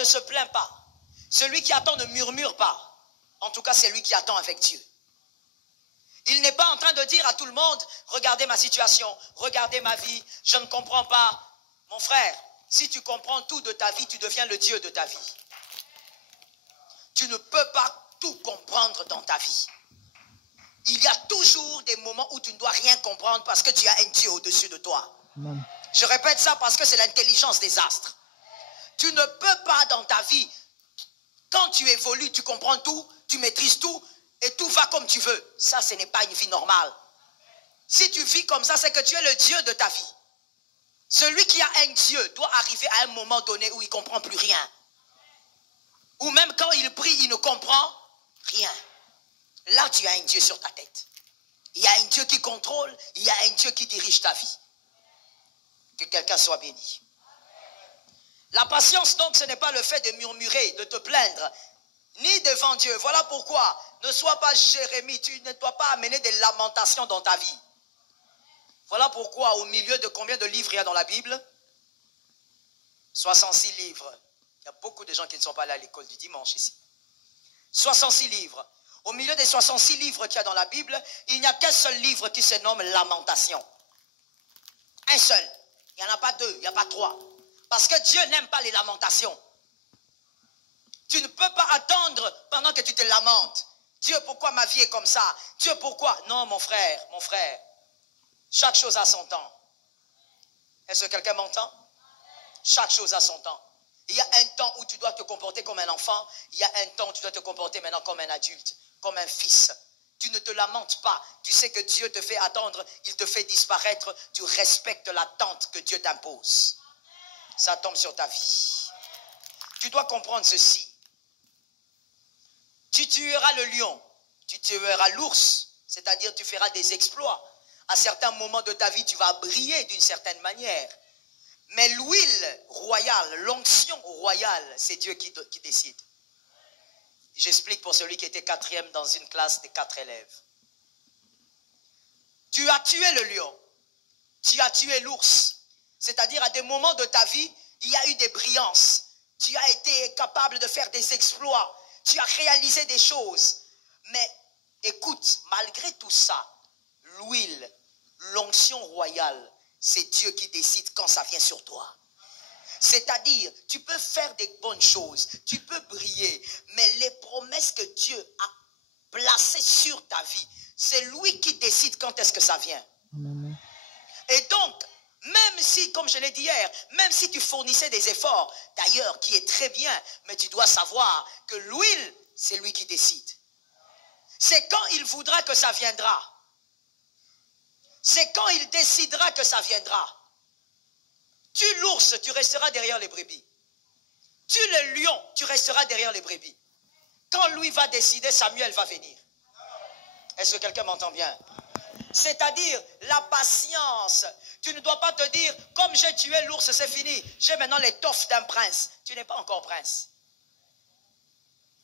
ne se plaint pas. Celui qui attend ne murmure pas. En tout cas, c'est lui qui attend avec Dieu. Il n'est pas en train de dire à tout le monde, regardez ma situation, regardez ma vie, je ne comprends pas. Mon frère, si tu comprends tout de ta vie, tu deviens le Dieu de ta vie. Tu ne peux pas tout comprendre dans ta vie. Il y a toujours des moments où tu ne dois rien comprendre parce que tu as un Dieu au-dessus de toi. Amen. Je répète ça parce que c'est l'intelligence des astres. Tu ne peux pas dans ta vie, quand tu évolues, tu comprends tout, tu maîtrises tout et tout va comme tu veux. Ça, ce n'est pas une vie normale. Si tu vis comme ça, c'est que tu es le Dieu de ta vie. Celui qui a un Dieu doit arriver à un moment donné où il ne comprend plus rien. Ou même quand il prie, il ne comprend rien. Là, tu as un Dieu sur ta tête. Il y a un Dieu qui contrôle, il y a un Dieu qui dirige ta vie. Que quelqu'un soit béni. La patience, donc, ce n'est pas le fait de murmurer, de te plaindre, ni devant Dieu. Voilà pourquoi, ne sois pas Jérémie, tu ne dois pas amener des lamentations dans ta vie. Voilà pourquoi, au milieu de combien de livres il y a dans la Bible? 66 livres. Il y a beaucoup de gens qui ne sont pas allés à l'école du dimanche ici. 66 livres. Au milieu des 66 livres qu'il y a dans la Bible, il n'y a qu'un seul livre qui se nomme Lamentation. Un seul. Il n'y en a pas deux, il n'y a pas trois. Parce que Dieu n'aime pas les lamentations. Tu ne peux pas attendre pendant que tu te lamentes. Dieu, pourquoi ma vie est comme ça? Dieu, pourquoi? Non, mon frère, mon frère. Chaque chose a son temps. Est-ce que quelqu'un m'entend? Chaque chose a son temps. Il y a un temps où tu dois te comporter comme un enfant. Il y a un temps où tu dois te comporter maintenant comme un adulte, comme un fils. Tu ne te lamentes pas. Tu sais que Dieu te fait attendre, il te fait disparaître. Tu respectes l'attente que Dieu t'impose. Ça tombe sur ta vie. Tu dois comprendre ceci. Tu tueras le lion, tu tueras l'ours, c'est-à-dire tu feras des exploits. À certains moments de ta vie, tu vas briller d'une certaine manière. Mais l'huile royale, l'onction royale, c'est Dieu qui décide. J'explique pour celui qui était quatrième dans une classe de 4 élèves. Tu as tué le lion, tu as tué l'ours. C'est-à-dire à des moments de ta vie, il y a eu des brillances. Tu as été capable de faire des exploits. Tu as réalisé des choses. Mais écoute, malgré tout ça, l'huile, l'onction royale, c'est Dieu qui décide quand ça vient sur toi. C'est-à-dire, tu peux faire des bonnes choses, tu peux briller, mais les promesses que Dieu a placées sur ta vie, c'est lui qui décide quand est-ce que ça vient. Amen. Et donc, même si, comme je l'ai dit hier, même si tu fournissais des efforts, d'ailleurs, qui est très bien, mais tu dois savoir que l'huile, c'est lui qui décide. C'est quand il voudra que ça viendra. C'est quand il décidera que ça viendra. Tue l'ours, tu resteras derrière les brebis. Tue le lion, tu resteras derrière les brebis. Quand lui va décider, Samuel va venir. Est-ce que quelqu'un m'entend bien? C'est-à-dire la patience. Tu ne dois pas te dire, comme j'ai tué l'ours, c'est fini. J'ai maintenant l'étoffe d'un prince. Tu n'es pas encore prince.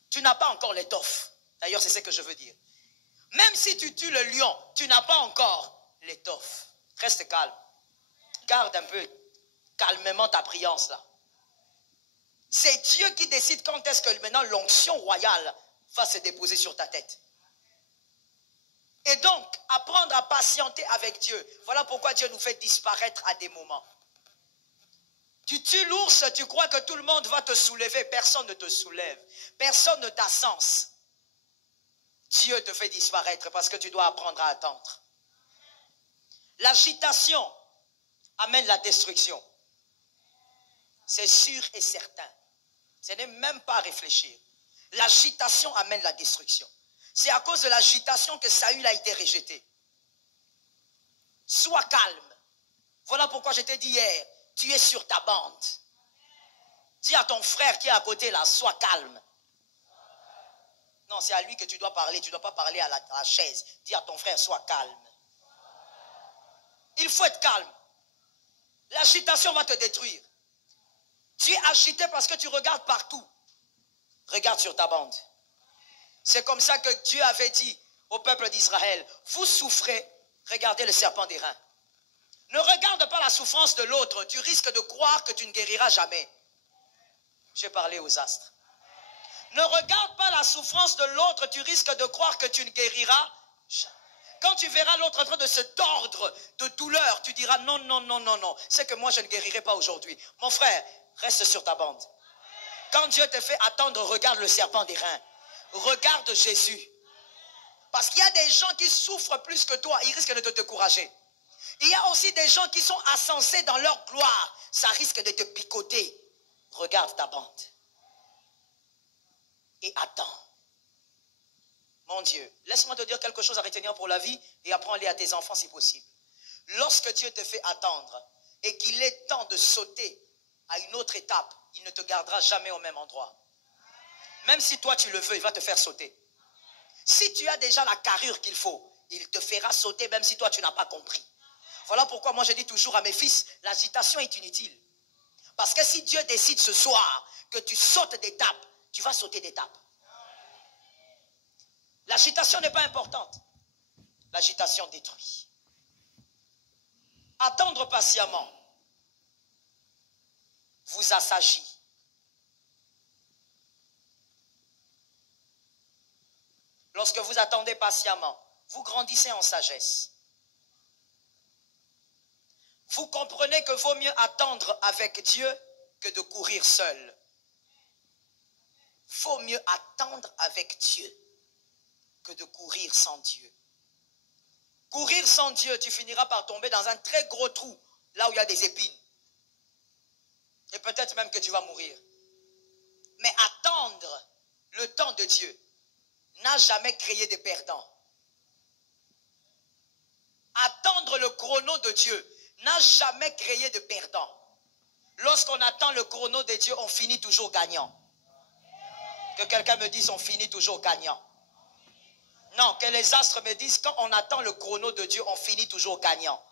Tu n'as pas encore l'étoffe. D'ailleurs, c'est ce que je veux dire. Même si tu tues le lion, tu n'as pas encore l'étoffe. Reste calme. Garde un peu calmement ta priance là. C'est Dieu qui décide quand est-ce que maintenant l'onction royale va se déposer sur ta tête. Et donc, apprendre à patienter avec Dieu. Voilà pourquoi Dieu nous fait disparaître à des moments. Tu tues l'ours, tu crois que tout le monde va te soulever. Personne ne te soulève. Personne ne t'ascense. Dieu te fait disparaître parce que tu dois apprendre à attendre. L'agitation amène la destruction. C'est sûr et certain. Ce n'est même pas à réfléchir. L'agitation amène la destruction. C'est à cause de l'agitation que Saül a été rejeté. Sois calme. Voilà pourquoi je t'ai dit hier, tu es sur ta bande. Dis à ton frère qui est à côté là, sois calme. Non, c'est à lui que tu dois parler. Tu ne dois pas parler à la chaise. Dis à ton frère, sois calme. Il faut être calme. L'agitation va te détruire. Tu es agité parce que tu regardes partout. Regarde sur ta bande. C'est comme ça que Dieu avait dit au peuple d'Israël, vous souffrez, regardez le serpent d'airain. Ne regarde pas la souffrance de l'autre, tu risques de croire que tu ne guériras jamais. J'ai parlé aux astres. Ne regarde pas la souffrance de l'autre, tu risques de croire que tu ne guériras jamais. Quand tu verras l'autre en train de se tordre de douleur, tu diras non, non, non, non, non. C'est que moi, je ne guérirai pas aujourd'hui. Mon frère, reste sur ta bande. Quand Dieu te fait attendre, regarde le serpent des reins. Regarde Jésus. Parce qu'il y a des gens qui souffrent plus que toi, ils risquent de te décourager. Il y a aussi des gens qui sont insensés dans leur gloire. Ça risque de te picoter. Regarde ta bande. Et attends. Mon Dieu, laisse-moi te dire quelque chose à retenir pour la vie et apprends-les à tes enfants si possible. Lorsque Dieu te fait attendre et qu'il est temps de sauter à une autre étape, il ne te gardera jamais au même endroit. Même si toi tu le veux, il va te faire sauter. Si tu as déjà la carrure qu'il faut, il te fera sauter même si toi tu n'as pas compris. Voilà pourquoi moi je dis toujours à mes fils, l'agitation est inutile. Parce que si Dieu décide ce soir que tu sautes d'étape, tu vas sauter d'étape. L'agitation n'est pas importante. L'agitation détruit. Attendre patiemment vous assagit. Lorsque vous attendez patiemment, vous grandissez en sagesse. Vous comprenez que vaut mieux attendre avec Dieu que de courir seul. Vaut mieux attendre avec Dieu que de courir sans Dieu. Courir sans Dieu, tu finiras par tomber dans un très gros trou, là où il y a des épines. Et peut-être même que tu vas mourir. Mais attendre le temps de Dieu n'a jamais créé de perdants. Attendre le chrono de Dieu n'a jamais créé de perdants. Lorsqu'on attend le chrono de Dieu, on finit toujours gagnant. Que quelqu'un me dise, on finit toujours gagnant. Non, que les astres me disent, quand on attend le chrono de Dieu, on finit toujours gagnant.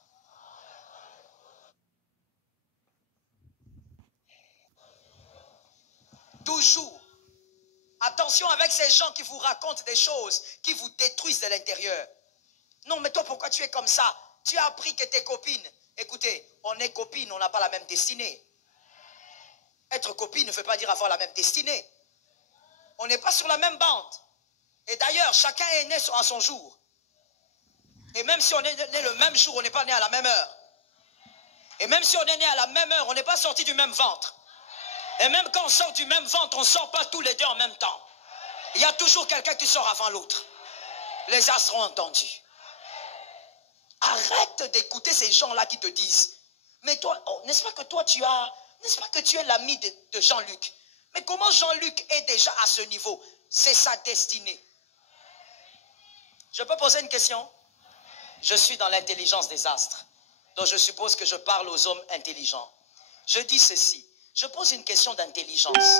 Toujours. Attention avec ces gens qui vous racontent des choses qui vous détruisent de l'intérieur. Non, mais toi, pourquoi tu es comme ça? Tu as appris que tes copines... Écoutez, on est copines, on n'a pas la même destinée. Être copine ne veut pas dire avoir la même destinée. On n'est pas sur la même bande. Et d'ailleurs, chacun est né à son jour. Et même si on est né le même jour, on n'est pas né à la même heure. Et même si on est né à la même heure, on n'est pas sorti du même ventre. Et même quand on sort du même ventre, on ne sort pas tous les deux en même temps. Il y a toujours quelqu'un qui sort avant l'autre. Les astres ont entendu. Arrête d'écouter ces gens-là qui te disent, mais toi, oh, n'est-ce pas que toi n'est-ce pas que tu es l'ami de Jean-Luc? Mais comment Jean-Luc est déjà à ce niveau? C'est sa destinée. Je peux poser une question? Je suis dans l'intelligence des astres. Donc je suppose que je parle aux hommes intelligents. Je dis ceci. Je pose une question d'intelligence.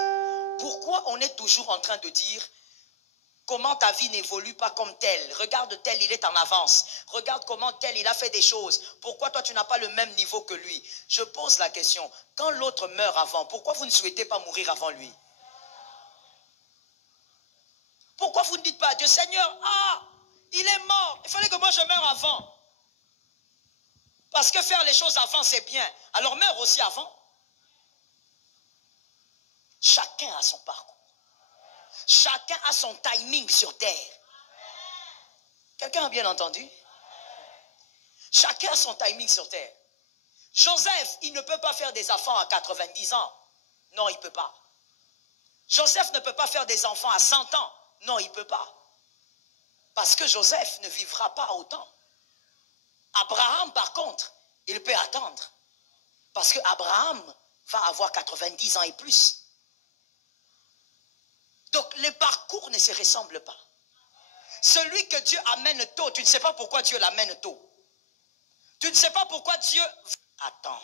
Pourquoi on est toujours en train de dire comment ta vie n'évolue pas comme tel? Regarde tel, il est en avance. Regarde comment tel, il a fait des choses. Pourquoi toi, tu n'as pas le même niveau que lui? Je pose la question. Quand l'autre meurt avant, pourquoi vous ne souhaitez pas mourir avant lui? Pourquoi vous ne dites pas à Dieu, Seigneur, il est mort. Il fallait que moi je meure avant. Parce que faire les choses avant, c'est bien. Alors meurs aussi avant. Chacun a son parcours. Chacun a son timing sur terre. Quelqu'un a bien entendu? Chacun a son timing sur terre. Joseph, il ne peut pas faire des enfants à 90 ans. Non, il ne peut pas. Joseph ne peut pas faire des enfants à 100 ans. Non, il ne peut pas. Parce que Joseph ne vivra pas autant. Abraham, par contre, il peut attendre. Parce que Abraham va avoir 90 ans et plus. Donc, les parcours ne se ressemblent pas. Celui que Dieu amène tôt, tu ne sais pas pourquoi Dieu l'amène tôt. Tu ne sais pas pourquoi Dieu attend.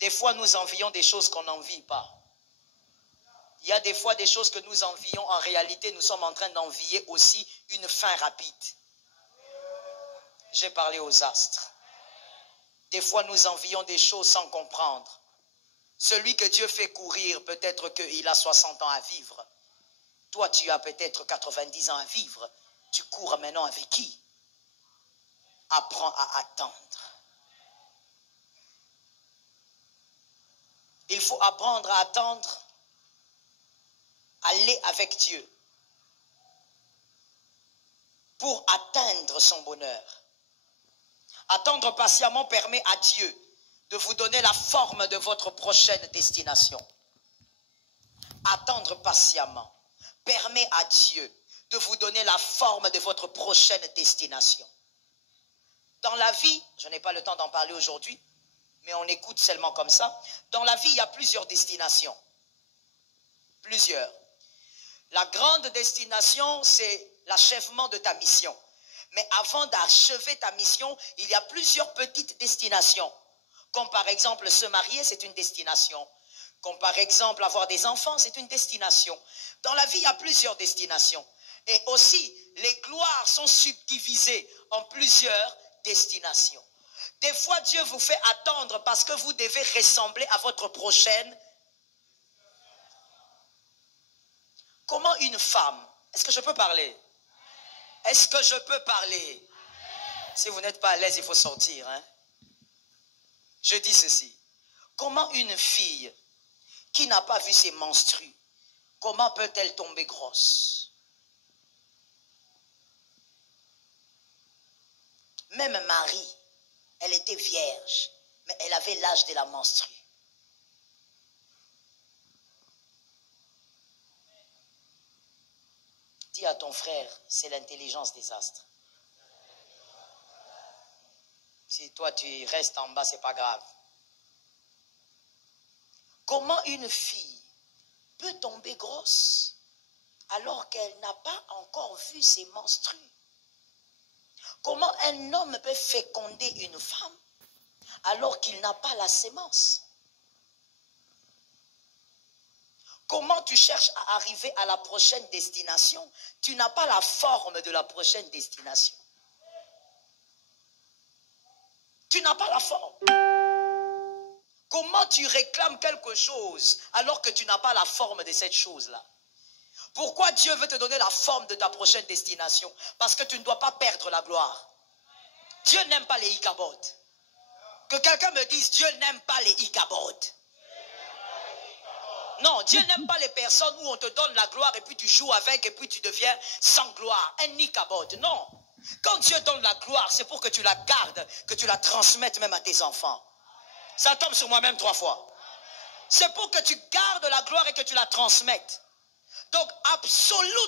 Des fois, nous envions des choses qu'on n'envie pas. Il y a des fois des choses que nous envions. En réalité, nous sommes en train d'envier aussi une fin rapide. J'ai parlé aux astres. Des fois, nous envions des choses sans comprendre. Celui que Dieu fait courir, peut-être qu'il a 60 ans à vivre. Toi, tu as peut-être 90 ans à vivre. Tu cours maintenant avec qui? Apprends à attendre. Il faut apprendre à attendre, aller avec Dieu pour atteindre son bonheur. Attendre patiemment permet à Dieu de vous donner la forme de votre prochaine destination. Attendre patiemment permet à Dieu de vous donner la forme de votre prochaine destination. Dans la vie, je n'ai pas le temps d'en parler aujourd'hui, mais on écoute seulement comme ça. Dans la vie, il y a plusieurs destinations. Plusieurs. La grande destination, c'est l'achèvement de ta mission. Mais avant d'achever ta mission, il y a plusieurs petites destinations. Comme par exemple se marier, c'est une destination. Comme par exemple avoir des enfants, c'est une destination. Dans la vie, il y a plusieurs destinations. Et aussi, les gloires sont subdivisées en plusieurs destinations. Des fois, Dieu vous fait attendre parce que vous devez ressembler à votre prochaine. Comment une femme, est-ce que je peux parler? Est-ce que je peux parler? Si vous n'êtes pas à l'aise, il faut sortir. Hein? Je dis ceci. Comment une fille qui n'a pas vu ses menstrues, comment peut-elle tomber grosse? Même Marie, elle était vierge, mais elle avait l'âge de la menstrue. Dis à ton frère, c'est l'intelligence des astres. Si toi tu restes en bas, c'est pas grave. Comment une fille peut tomber grosse alors qu'elle n'a pas encore vu ses menstrues? Comment un homme peut féconder une femme alors qu'il n'a pas la sémence? Comment tu cherches à arriver à la prochaine destination? Tu n'as pas la forme de la prochaine destination. Tu n'as pas la forme. Comment tu réclames quelque chose alors que tu n'as pas la forme de cette chose-là? Pourquoi Dieu veut te donner la forme de ta prochaine destination? Parce que tu ne dois pas perdre la gloire. Dieu n'aime pas les Ichabod. Que quelqu'un me dise, Dieu n'aime pas les Ichabod. Non, Dieu n'aime pas les personnes où on te donne la gloire et puis tu joues avec et puis tu deviens sans gloire. Un Ichabod, non. Quand Dieu donne la gloire, c'est pour que tu la gardes, que tu la transmettes même à tes enfants. Ça tombe sur moi-même 3 fois. C'est pour que tu gardes la gloire et que tu la transmettes. Donc, absolument,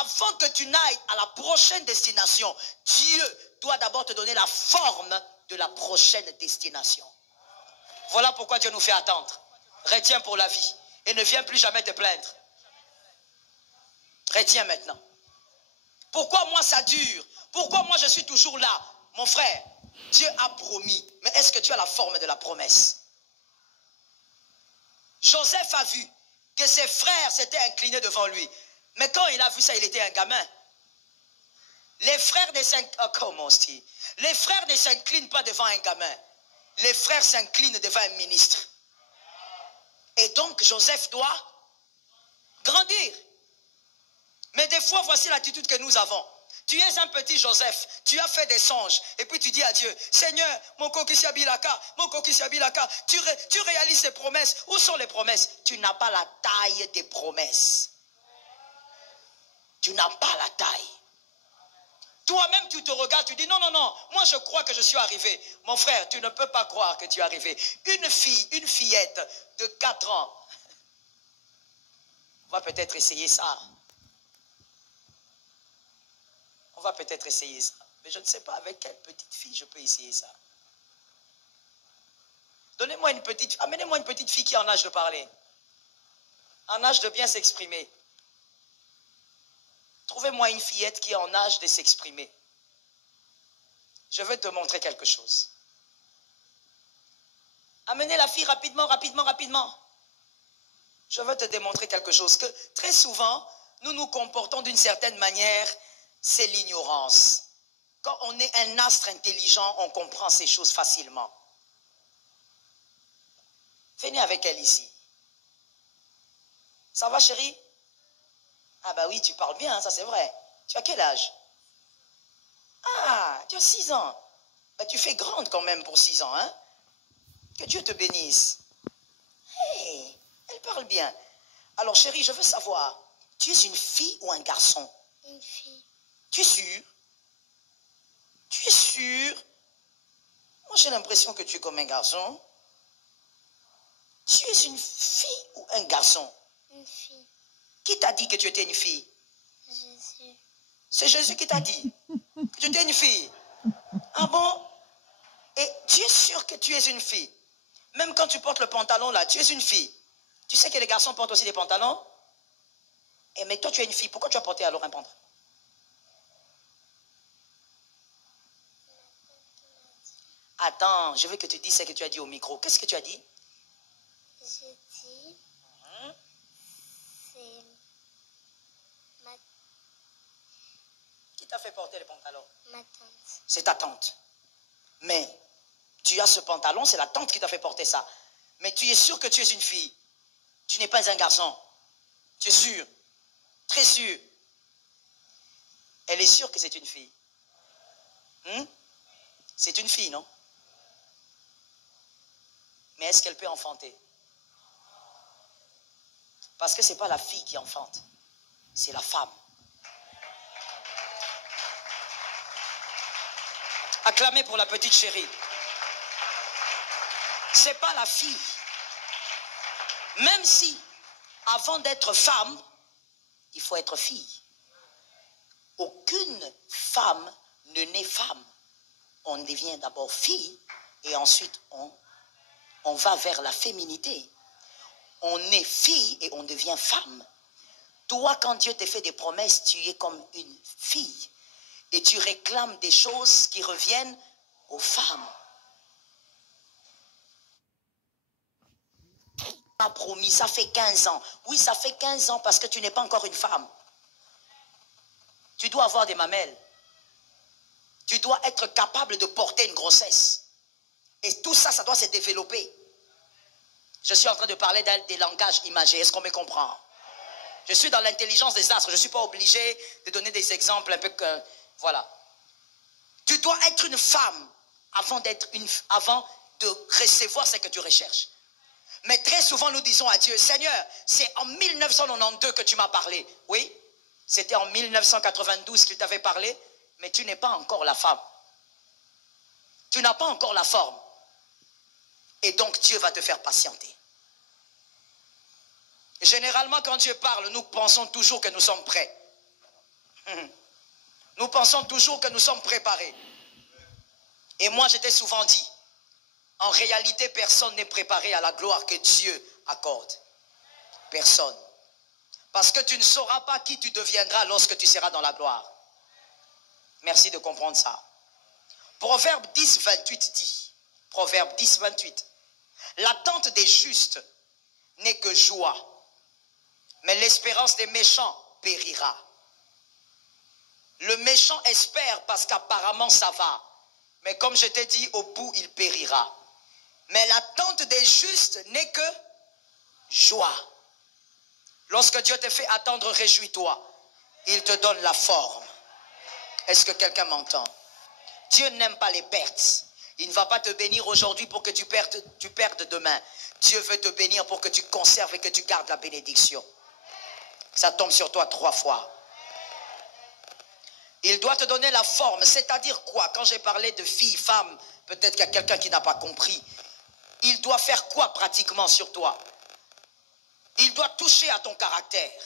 avant que tu n'ailles à la prochaine destination, Dieu doit d'abord te donner la forme de la prochaine destination. Voilà pourquoi Dieu nous fait attendre. Retiens pour la vie et ne viens plus jamais te plaindre. Retiens maintenant. Pourquoi moi ça dure? Pourquoi moi je suis toujours là? Mon frère, Dieu a promis, mais est-ce que tu as la forme de la promesse? Joseph a vu que ses frères s'étaient inclinés devant lui. Mais quand il a vu ça, il était un gamin. Les frères ne s'inclinent pas devant un gamin. Les frères s'inclinent devant un ministre. Et donc Joseph doit grandir. Mais des fois, voici l'attitude que nous avons. Tu es un petit Joseph, tu as fait des songes, et puis tu dis à Dieu, Seigneur, mon kokisiabilaka, tu réalises tes promesses. Où sont les promesses? Tu n'as pas la taille des promesses. Tu n'as pas la taille. Toi-même, tu te regardes, tu dis, non, moi je crois que je suis arrivé. Mon frère, tu ne peux pas croire que tu es arrivé. Une fillette de 4 ans, on va peut-être essayer ça. On va peut-être essayer ça. Mais je ne sais pas avec quelle petite fille je peux essayer ça. Amenez-moi une petite fille qui est en âge de parler. En âge de bien s'exprimer. Trouvez-moi une fillette qui est en âge de s'exprimer. Je veux te montrer quelque chose. Amenez la fille rapidement. Je veux te démontrer quelque chose. Que très souvent, nous nous comportons d'une certaine manière. C'est l'ignorance. Quand on est un astre intelligent, on comprend ces choses facilement. Venez avec elle ici. Ça va, chérie? Ah bah oui, tu parles bien, ça c'est vrai. Tu as quel âge? Ah, tu as 6 ans. Bah, tu fais grande quand même pour 6 ans, hein? Que Dieu te bénisse. bien. Alors chérie, je veux savoir, tu es une fille ou un garçon? Une fille. Tu es sûr? Tu es sûr? Moi j'ai l'impression que tu es comme un garçon. Tu es une fille ou un garçon? Une fille. Qui t'a dit que tu étais une fille? Jésus. C'est Jésus qui t'a dit que tu étais une fille. Ah bon? Et tu es sûr que tu es une fille? Même quand tu portes le pantalon là, tu es une fille. Tu sais que les garçons portent aussi des pantalons? Et mais toi tu es une fille, pourquoi tu as porté alors un pantalon? Attends, je veux que tu dises ce que tu as dit au micro. Qu'est-ce que tu as dit? J'ai dit, c'est ma... Qui t'a fait porter le pantalon? ma tante. C'est ta tante. Mais tu as ce pantalon, c'est la tante qui t'a fait porter ça. Mais tu es sûr que tu es une fille. Tu n'es pas un garçon. Tu es sûr? Très sûr. Elle est sûre que c'est une fille. C'est une fille, non? Mais est-ce qu'elle peut enfanter? Parce que ce n'est pas la fille qui enfante, c'est la femme. Acclamez pour la petite chérie. Ce n'est pas la fille. Même si, avant d'être femme, il faut être fille. Aucune femme ne naît femme. On devient d'abord fille et ensuite on va vers la féminité. On est fille et on devient femme. Toi, quand Dieu te fait des promesses, tu es comme une fille. Et tu réclames des choses qui reviennent aux femmes. Tu m'as promis, ça fait 15 ans. Oui, ça fait 15 ans parce que tu n'es pas encore une femme. Tu dois avoir des mamelles. Tu dois être capable de porter une grossesse. Et tout ça, ça doit se développer. Je suis en train de parler des langages imagés. Est-ce qu'on me comprend? Je suis dans l'intelligence des astres. Je ne suis pas obligé de donner des exemples un peu que... Voilà. Tu dois être une femme avant de recevoir ce que tu recherches. Mais très souvent, nous disons à Dieu, Seigneur, c'est en 1992 que tu m'as parlé. Oui, c'était en 1992 qu'il t'avait parlé, mais tu n'es pas encore la femme. Tu n'as pas encore la forme. Et donc, Dieu va te faire patienter. Généralement, quand Dieu parle, nous pensons toujours que nous sommes prêts. Nous pensons toujours que nous sommes préparés. Et moi, je t'ai souvent dit, en réalité, personne n'est préparé à la gloire que Dieu accorde. Personne. Parce que tu ne sauras pas qui tu deviendras lorsque tu seras dans la gloire. Merci de comprendre ça. Proverbe 10, 28 dit, Proverbe 10, 28, l'attente des justes n'est que joie, mais l'espérance des méchants périra. Le méchant espère parce qu'apparemment ça va, mais comme je t'ai dit, au bout il périra. Mais l'attente des justes n'est que joie. Lorsque Dieu te fait attendre, réjouis-toi. Il te donne la forme. Est-ce que quelqu'un m'entend? Dieu n'aime pas les pertes. Il ne va pas te bénir aujourd'hui pour que tu perdes demain. Dieu veut te bénir pour que tu conserves et que tu gardes la bénédiction. Ça tombe sur toi 3 fois. Il doit te donner la forme. C'est-à-dire quoi? Quand j'ai parlé de fille, femme, peut-être qu'il y a quelqu'un qui n'a pas compris. Il doit faire quoi pratiquement sur toi? Il doit toucher à ton caractère.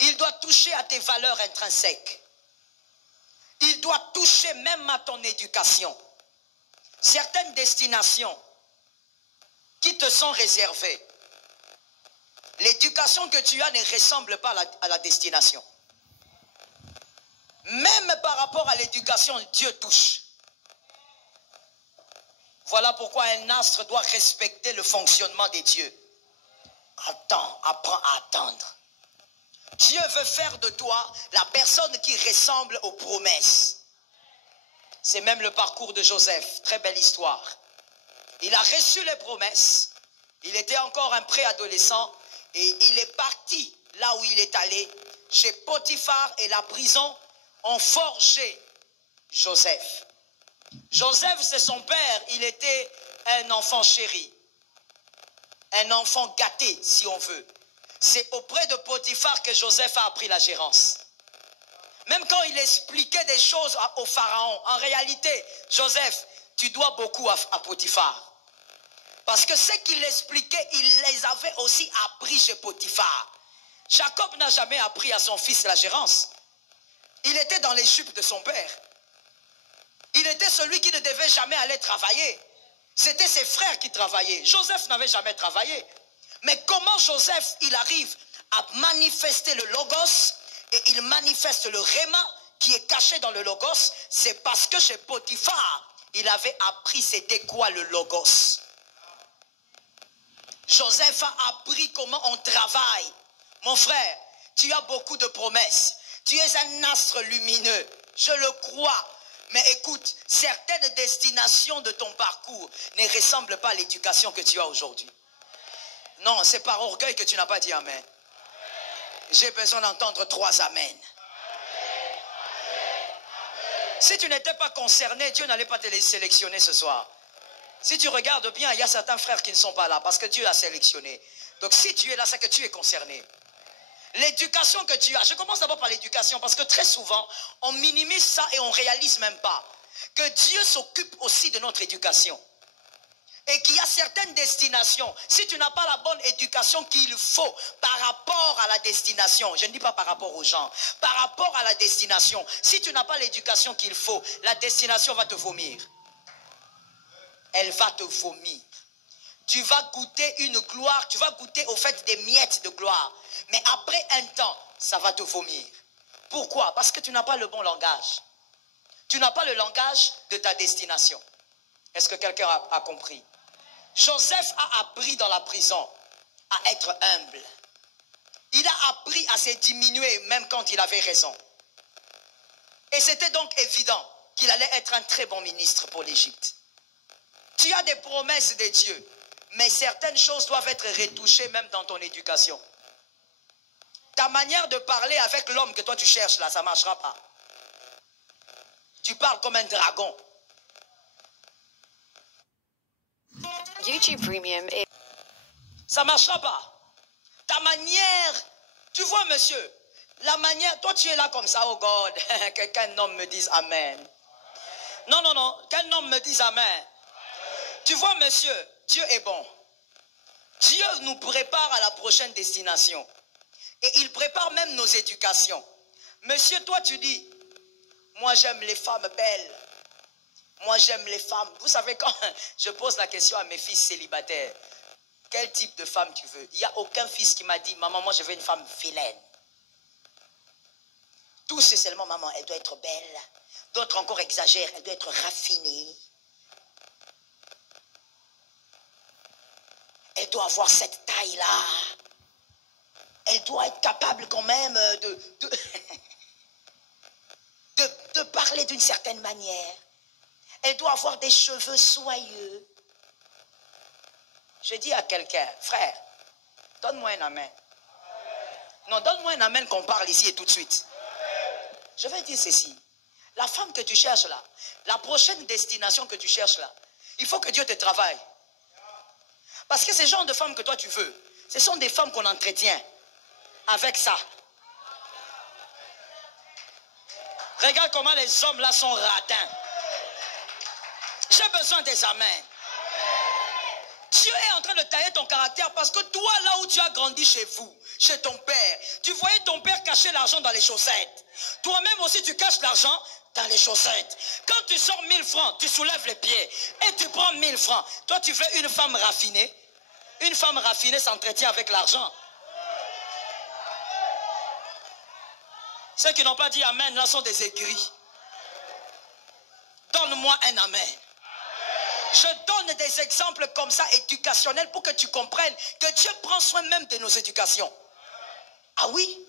Il doit toucher à tes valeurs intrinsèques. Il doit toucher même à ton éducation. Certaines destinations qui te sont réservées, l'éducation que tu as ne ressemble pas à la destination. Même par rapport à l'éducation, Dieu touche. Voilà pourquoi un astre doit respecter le fonctionnement des dieux. Attends, apprends à attendre. Dieu veut faire de toi la personne qui ressemble aux promesses. C'est même le parcours de Joseph. Très belle histoire. Il a reçu les promesses. Il était encore un préadolescent et il est parti là où il est allé. Chez Potiphar et la prison ont forgé Joseph. Joseph, c'est son père. Il était un enfant chéri. un enfant gâté, si on veut. C'est auprès de Potiphar que Joseph a appris la gérance. Même quand il expliquait des choses au Pharaon, en réalité, Joseph, tu dois beaucoup à Potiphar. Parce que ce qu'il expliquait, il les avait aussi appris chez Potiphar. Jacob n'a jamais appris à son fils la gérance. Il était dans les jupes de son père. Il était celui qui ne devait jamais aller travailler. C'était ses frères qui travaillaient. Joseph n'avait jamais travaillé. Mais comment Joseph, il arrive à manifester le logos et il manifeste le réma qui est caché dans le logos, c'est parce que chez Potiphar, il avait appris c'était quoi le logos. Joseph a appris comment on travaille. Mon frère, tu as beaucoup de promesses. Tu es un astre lumineux. Je le crois. Mais écoute, certaines destinations de ton parcours ne ressemblent pas à l'éducation que tu as aujourd'hui. Non, c'est par orgueil que tu n'as pas dit amen. J'ai besoin d'entendre 3 amen. Si tu n'étais pas concerné, Dieu n'allait pas te sélectionner ce soir. Si tu regardes bien, il y a certains frères qui ne sont pas là parce que Dieu a sélectionné. Donc si tu es là, c'est que tu es concerné. L'éducation que tu as, je commence d'abord par l'éducation parce que très souvent, on minimise ça et on ne réalise même pas que Dieu s'occupe aussi de notre éducation. Et qu'il y a certaines destinations, si tu n'as pas la bonne éducation qu'il faut par rapport à la destination, je ne dis pas par rapport aux gens, par rapport à la destination, si tu n'as pas l'éducation qu'il faut, la destination va te vomir. Elle va te vomir. Tu vas goûter une gloire, tu vas goûter au fait des miettes de gloire. Mais après un temps, ça va te vomir. Pourquoi? Parce que tu n'as pas le bon langage. Tu n'as pas le langage de ta destination. Est-ce que quelqu'un a compris? Joseph a appris dans la prison à être humble. Il a appris à se diminuer même quand il avait raison. Et c'était donc évident qu'il allait être un très bon ministre pour l'Égypte. Tu as des promesses de Dieu, mais certaines choses doivent être retouchées même dans ton éducation. Ta manière de parler avec l'homme que toi tu cherches là, ça ne marchera pas. Tu parles comme un dragon. YouTube Premium est... Ça ne marchera pas. Ta manière, tu vois monsieur, la manière, toi tu es là comme ça, oh God, qu'un homme me dise Amen. Non, non, non, qu'un homme me dise Amen. Tu vois monsieur, Dieu est bon. Dieu nous prépare à la prochaine destination. Et il prépare même nos éducations. Monsieur, toi tu dis, moi j'aime les femmes belles. Moi j'aime les femmes. Vous savez, quand je pose la question à mes fils célibataires, quel type de femme tu veux? Il n'y a aucun fils qui m'a dit, maman, moi je veux une femme vilaine. Tous c'est seulement, maman, elle doit être belle. D'autres encore exagèrent, elle doit être raffinée. Elle doit avoir cette taille-là. Elle doit être capable quand même de parler d'une certaine manière. Elle doit avoir des cheveux soyeux. Je dis à quelqu'un, frère, donne-moi un amen. Non, donne-moi un amen qu'on parle ici et tout de suite. Je vais dire ceci. La femme que tu cherches là, la prochaine destination que tu cherches là, il faut que Dieu te travaille. Parce que ces genres de femmes que toi tu veux, ce sont des femmes qu'on entretient avec ça. Regarde comment les hommes là sont radins. J'ai besoin des amens. Dieu est en train de tailler ton caractère parce que toi, là où tu as grandi chez vous, chez ton père, tu voyais ton père cacher l'argent dans les chaussettes. Toi-même aussi, tu caches l'argent dans les chaussettes. Quand tu sors 1000 francs, tu soulèves les pieds et tu prends 1000 francs. Toi, tu veux une femme raffinée. Une femme raffinée s'entretient avec l'argent. Ceux qui n'ont pas dit amen, là, sont des aigris. Donne-moi un amen. Je donne des exemples comme ça éducationnels pour que tu comprennes que Dieu prend soin même de nos éducations. Ah oui?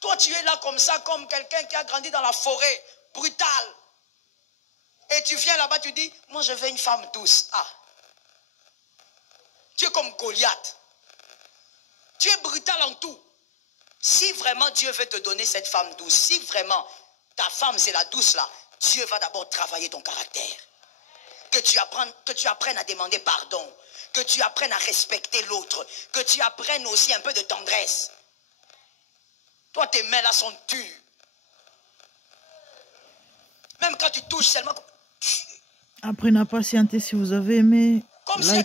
Toi, tu es là comme ça, comme quelqu'un qui a grandi dans la forêt, brutale. Et tu viens là-bas, tu dis, moi je veux une femme douce. Ah. Tu es comme Goliath. Tu es brutal en tout. Si vraiment Dieu veut te donner cette femme douce, si vraiment ta femme c'est la douce là, Dieu va d'abord travailler ton caractère. Que tu apprennes à demander pardon. que tu apprennes à respecter l'autre, que tu apprennes aussi un peu de tendresse. Toi, tes mains là sont dures. Même quand tu touches seulement... Apprenez à patienter. Si vous avez aimé, Comme si likez.